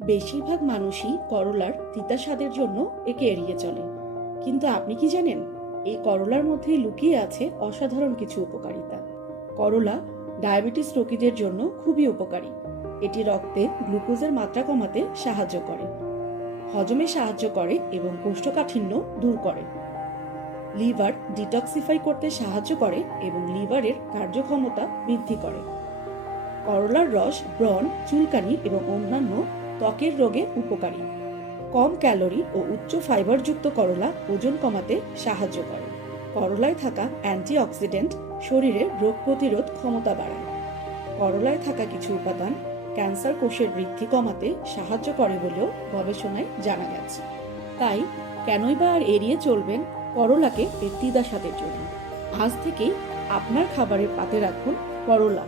বেশিরভাগ মানুষই করলার তিতা স্বাদের জন্য একে এড়িয়ে চলে, কিন্তু আপনি কি জানেন এই করলার মধ্যে লুকিয়ে আছে অসাধারণ কিছু উপকারিতা। করলা ডায়াবেটিস রোগীদের জন্য খুবই উপকারী। এটি রক্তে গ্লুকোজের মাত্রা কমাতে সাহায্য করে, হজমে সাহায্য করে এবং কোষ্ঠকাঠিন্য দূর করে। লিভার ডিটক্সিফাই করতে সাহায্য করে এবং লিভারের কার্যক্ষমতা বৃদ্ধি করে। করলার রস ব্রণ, চুলকানি এবং অন্যান্য ত্বকের রোগে উপকারী। কম ক্যালোরি ও উচ্চ ফাইবারযুক্ত করলা ওজন কমাতে সাহায্য করে। করলায় থাকা অ্যান্টিঅক্সিডেন্ট শরীরের রোগ প্রতিরোধ ক্ষমতা বাড়ায়। করলায় থাকা কিছু উপাদান ক্যান্সার কোষের বৃদ্ধি কমাতে সাহায্য করে বলেও গবেষণায় জানা গেছে। তাই কেনই বা আর এড়িয়ে চলবেন করলাকে এর তিতা স্বাদের জন্য। আজ থেকেই আপনার খাবারের পাতে রাখুন করলা।